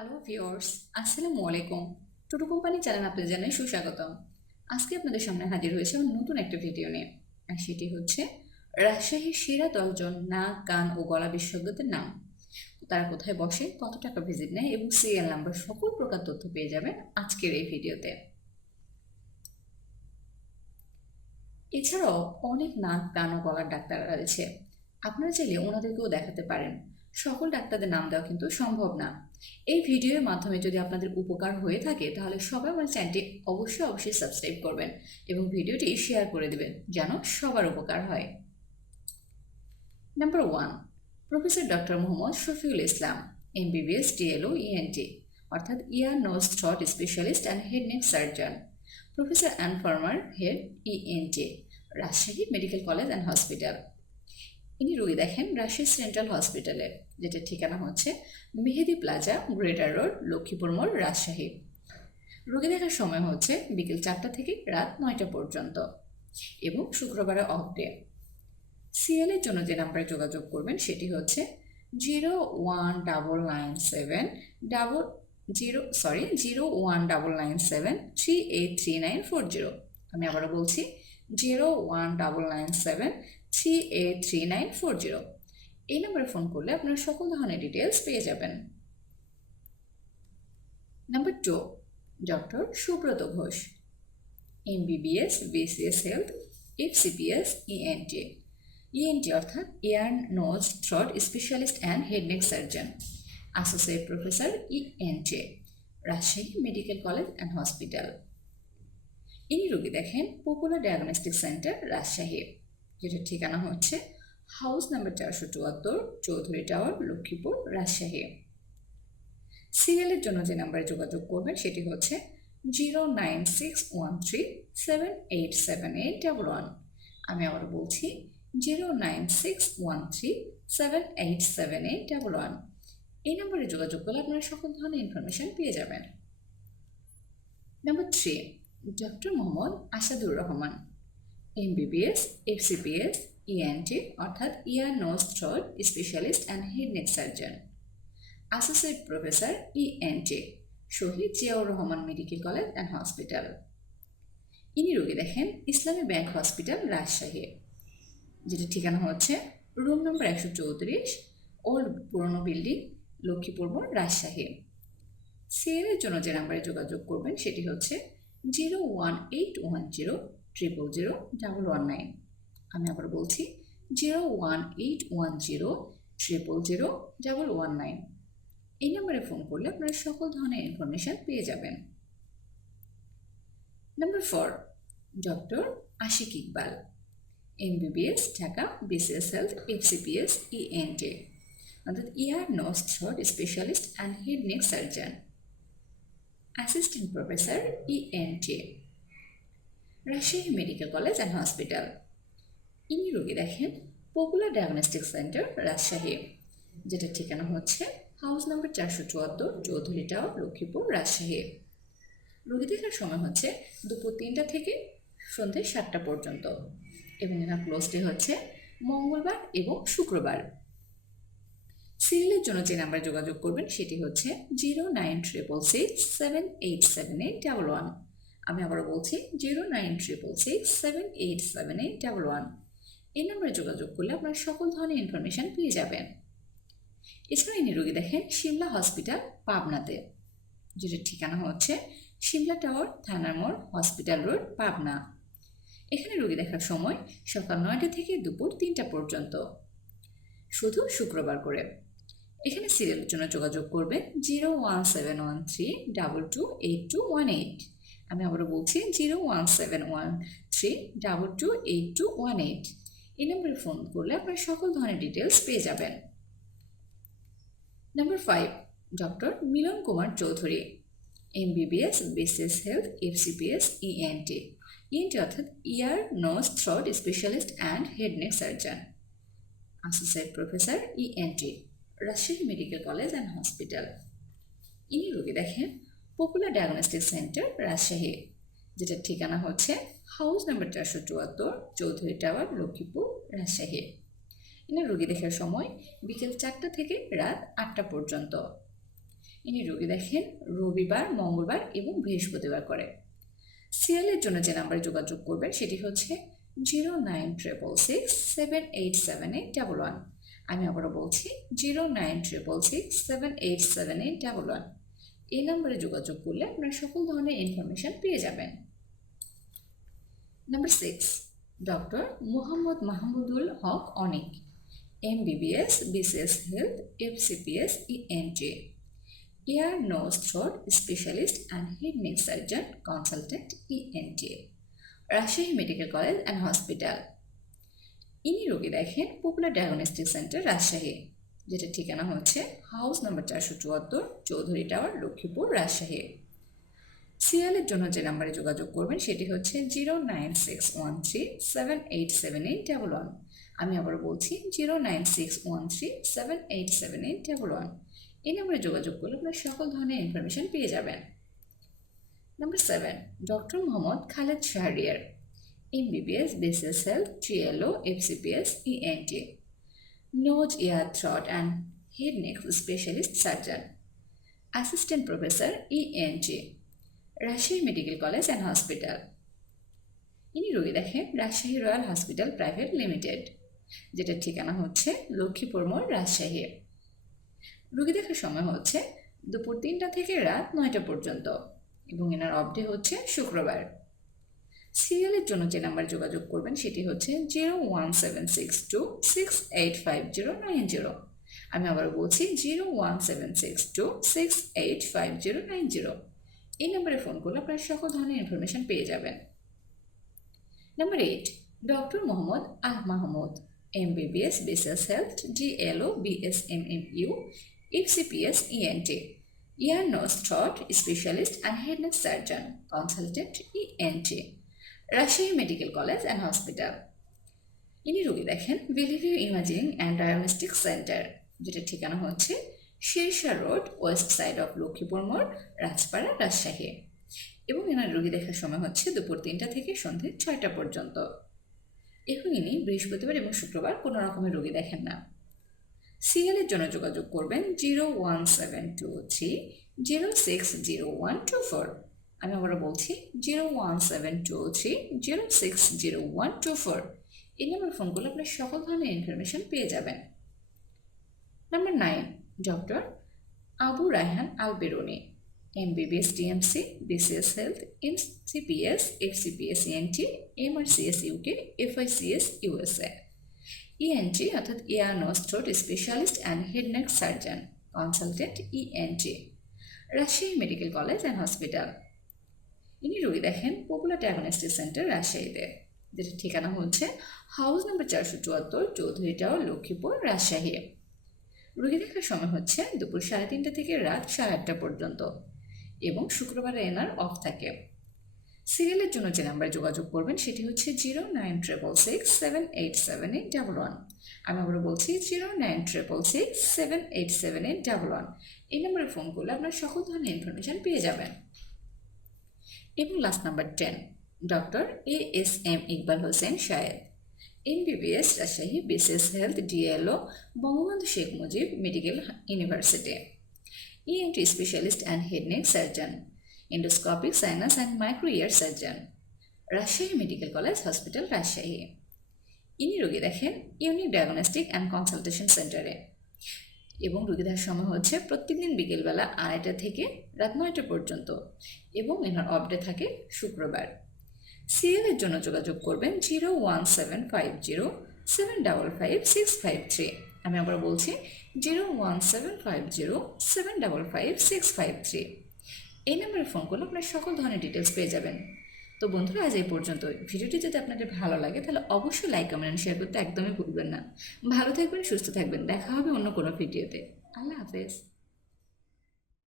Hello viewers আসসালামু আলাইকুম টোটো company channel আপনাদের জানাই সুস্বাগতম। আজকে আপনাদের সামনে হাজির হয়েছে আমার নতুন একটা ভিডিও নিয়ে। আর সেটি হচ্ছে, রাজশাহীর সেরা দশজন নাক, কান ও গলা বিশেষজ্ঞদের নাম। তারা কোথায় বসে, কত টাকা ভিজিট নেয় এবং সিরিয়াল নাম্বার সকল প্রকার তথ্য পেয়ে যাবেন আজকের এই ভিডিওতে এছাড়াও অনেক নাক, কান ও গলার ডাক্তার রয়েছে। আপনারা চাইলে ওনাদেরকেও দেখাতে পারেন। সকল ডাক্তারদের নাম দেওয়া কিন্তু সম্ভব না। এই ভিডিওর মাধ্যমে যদি আপনাদের উপকার হয়ে থাকে, তাহলে সবাই আমার চ্যানেলটি অবশ্যই অবশ্যই সাবস্ক্রাইব করবেন এবং ভিডিওটি শেয়ার করে দেবেন যেন সবার উপকার হয়। Number one professor doctor Mohammad Shafiul Islam MBBS DLO ENT অর্থাৎ ear nose throat specialist and head neck surgeon professor and former head ENT Rajshahi medical college and hospital ইনি রোগী দেখেন রাজশাহী সেন্ট্রাল হসপিটালে, যেটার ঠিকানা হচ্ছে Mehedi plaza, greater road, Laxmipur মোড়, রাজশাহী। রোগী দেখার সময় হচ্ছে বিকেল চারটা থেকে রাত নয়টা পর্যন্ত এবং শুক্রবারে অফ ডে সিএলের জন্য যে নাম্বারে যোগাযোগ করবেন সেটি হচ্ছে zero one double nine seven double zero sorry zero one double nine seven three eight three nine four zero আমি আবারও বলছি zero one double nine seven three eight three nine four zero এই নম্বরে ফোন করলে আপনারা সকল ধরনের details পেয়ে যাবেন। Number two doctor Subrata Ghosh MBBS BCS health FCPS ENT ENT অর্থাৎ ear nose throat specialist and head neck surgeon associate professor ENT Rajshahi medical college and hospital ইনি রোগী দেখেন পপুলার ডায়াগনস্টিক সেন্টার রাজশাহী। যেটার ঠিকানা হচ্ছে house number চারশো চুয়াত্তর, Chowdhury tower, Lakshmipur, Rajshahi. সিরিয়ালের জন্য যে নাম্বারে যোগাযোগ করবেন সেটি হচ্ছে zero nine six one three seven eight seven eight double one. আমি আবার বলছি zero nine six one three seven eight seven eight double one. এই নাম্বারে যোগাযোগ করলে আপনারা সকল ধরনের ইনফরমেশন পেয়ে যাবেন। Number three, doctor Mohammad Asadur Rahman. MBBS FCPS ENT অর্থাৎ ear nose throat specialist and head neck surgeon associate professor ENT Shahid Ziaur Rahman medical college and hospital ইনি রোগী দেখেন ইসলামী ব্যাংক হসপিটাল রাজশাহী, যেটা ঠিকানা হচ্ছে রুম নম্বর একশো চৌত্রিশ old পুরনো বিল্ডিং লক্ষ্মীপুর মোড়, রাজশাহী। সেলের জন্য যে নাম্বারে যোগাযোগ করবেন সেটি হচ্ছে zero one eight one zero triple zero double one nine আমি আবার বলছি zero one eight one zero triple zero double one nine এই নাম্বারে ফোন করলে আপনারা সকল ধরনের ইনফরমেশান পেয়ে যাবেন। Number four doctor Ashiq Iqbal MBBS Dhaka BCS health FCPS ENT অর্থাৎ ear nose throat specialist and head neck surgeon assistant professor ENT Rajshahi medical college and hospital. ইনি রোগী দেখেন পপুলার ডায়াগনস্টিক সেন্টার রাজশাহী, যেটার ঠিকানা হচ্ছে house number চারশো চুয়াত্তর Chowdhury tower, Lakshmipur, Rajshahi. রোগী দেখার সময় হচ্ছে দুপুর তিনটা থেকে সন্ধ্যে সাতটা পর্যন্ত এবং এনার ক্লোজ ডে হচ্ছে মঙ্গলবার এবং শুক্রবার। সিরিয়ালের জন্য যে নাম্বারে যোগাযোগ করবেন সেটি হচ্ছে zero nine triple six seven eight seven eight double one. আমি আবারও বলছি, zero nine triple six seven eight seven eight double one এই নাম্বারে যোগাযোগ করলে আপনারা সকল ধরনের ইনফরমেশান পেয়ে যাবেন। এছাড়া ইনি রোগী দেখেন সিমলা হসপিটাল পাবনাতে। যেটার ঠিকানা হচ্ছে সিমলা টাওয়ার থানার মোড় হসপিটাল রোড পাবনা। এখানে রোগী দেখার সময় সকাল নয়টা থেকে দুপুর তিনটা পর্যন্ত। শুধু শুক্রবার করে। এখানে সিরিয়ালের জন্য যোগাযোগ করবেন zero one seven one three double two eight two one eight. আমি আবারও বলছি zero one seven one three double two eight two one eight এই নম্বরে ফোন করলে আপনার সকল ধরনের ডিটেলস পেয়ে যাবেন। Number five doctor Milon Kumar Chowdhury MBBS BCS health FCPS ENT ENT অর্থাৎ ear nose throat specialist and head neck surgeon associate professor ENT Rajshahi medical college and hospital ইনি রোগী দেখেন পপুলার ডায়াগনস্টিক সেন্টার রাজশাহী, যেটার ঠিকানা হচ্ছে house number চারশো চুয়াত্তর, Chowdhury tower Lakshmipur, Rajshahi. এনার রোগী দেখার সময় বিকেল চারটা থেকে রাত আটটা পর্যন্ত। ইনি রোগী দেখেন রবিবার, মঙ্গলবার এবং বৃহস্পতিবার করে। সিএলের জন্য যে নাম্বারে যোগাযোগ করবেন সেটি হচ্ছে zero nine triple six seven eight seven eight double one আমি আবারও বলছি zero nine triple six seven eight seven eight double one এই নম্বরে যোগাযোগ করলে আপনারা সকল ধরনের ইনফরমেশন পেয়ে যাবেন। Number six doctor Mohammad Mahmudul Haque Anik. MBBS BCS health F FCPS ENT ear, nose, throat specialist and head neck surgeon consultant ENT Rajshahi medical college and hospital ইনি রোগী দেখেন পপুলার ডায়াগনস্টিক সেন্টার রাজশাহী। যেটা ঠিকানা হচ্ছে house number চারশো চুয়াত্তর, Chowdhury tower, Lakshmipur, Rajshahi. সিএলের জন্য যে নাম্বারে যোগাযোগ করবেন সেটি হচ্ছে zero nine six one three seven eight seven eight double one. আমি আবার বলছি zero nine six one three seven eight seven eight double one. এই নাম্বারে যোগাযোগ করলে আপনারা সকল ধরনের ইনফরমেশন পেয়ে যাবেন। Number seven, doctor Mohammad Khaled Shahriar MBBS BCS health DLO FCPS ENT nose ear throat and head neck specialist surgeon assistant professor ENT Rajshahi medical college and hospital ইনি রোগী দেখেন Rajshahi royal hospital private limited, যেটার ঠিকানা হচ্ছে লক্ষ্মীপুর মোড় রাজশাহী। রোগী দেখার সময় হচ্ছে দুপুর তিনটা থেকে রাত নয়টা পর্যন্ত এবং এনার অবডে হচ্ছে শুক্রবার। সিরিয়ালের জন্য যে নাম্বার যোগাযোগ করবেন সেটি হচ্ছে zero one seven six two six eight five zero nine zero আমি আবার বলছি zero one seven six two six eight five zero nine zero এই নাম্বারে ফোন করলে আপনারা সকল ধরনের ইনফরমেশন পেয়ে যাবেন। Number eight doctor Mohammad ah Mahmud MBBS BCS health DLO BSMMU FCPS ENT, ear nose throat specialist and head neck surgeon, consultant ENT, Rajshahi medical college and hospital. ইনি রোগী দেখেন Bellevue imaging and diagnostic centre যেটা ঠিকানা হচ্ছে Shershah road, west side of Laxmipur মোড়, রাজপাড়া, রাজশাহী। এবং এনার রোগী দেখার সময় হচ্ছে দুপুর তিনটা থেকে সন্ধ্যে ছয়টা পর্যন্ত। এবং ইনি বৃহস্পতিবার এবং শুক্রবার কোনো রকমের রোগী দেখেন না। সিএলের জন্য যোগাযোগ করবেন zero one seven two three zero six zero one two four. আমি আবারও বলছি zero one seven two three zero six zero one two four এই নাম্বার ফোন করলে আপনি সকল ধরনের ইনফরমেশন পেয়ে যাবেন। Number nine doctor Abu Raihan Al Beruni MBBS DMC BCS health MCPS FCPS ENT MRCS UK FICS USA ENT অর্থাৎ ear nose throat specialist and head neck surgeon consultant ENT Rajshahi medical college and hospital ইনি রোগী দেখেন popular diagnostic centre রাজশাহীতে যেটা ঠিকানা হচ্ছে house নম্বর চারশো চুয়াত্তর, চৌধুরী টাওয়ার লক্ষ্মীপুর, রাজশাহী। রোগী দেখার সময় হচ্ছে দুপুর সাড়ে তিনটা থেকে রাত সাড়ে আটটা পর্যন্ত এবং শুক্রবারে এনার অফ থাকে। সিরিয়ালের জন্য যে নাম্বারে যোগাযোগ করবেন, সেটি হচ্ছে zero nine triple six seven eight seven eight double one আমি আবার বলছি zero nine triple six seven eight seven eight double one এই নাম্বারে ফোন করলে আপনার সকল ধরনের ইনফরমেশান পেয়ে যাবেন। এবং last number ten doctor A S M Iqbal Hossain Shayed MBBS Rajshahi BCS health DLO Bangabandhu Sheikh Mujib medical university ENT specialist and head neck surgeon endoscopic sinus and micro ear surgeon Rajshahi medical college hospital Rajshahi. ইনি রোগী দেখেন unique diagnostic and consultation সেন্টারে এবং রোগী দেখার সময় হচ্ছে প্রত্যেকদিন বিকেলবেলা আড়াইটা থেকে রাত নয়টা পর্যন্ত এবং এনার অফডে থাকে শুক্রবার। সিএলের জন্য যোগাযোগ করবেন zero one seven five zero seven double five six five three. আমি আবার বলছি zero one seven five zero seven double five six five three. এই নাম্বারে ফোন করলে আপনারা সকল ধরনের ডিটেলস পেয়ে যাবেন। তো বন্ধুরা, আজ এই পর্যন্ত ভিডিওটি যদি আপনাদের ভালো লাগে, তাহলে অবশ্যই লাইক কমেন্ট শেয়ার করতে একদমই ভুলবেন না। ভালো থাকবেন, সুস্থ থাকবেন। দেখা হবে অন্য কোনো ভিডিওতে। আল্লাহ হাফেজ।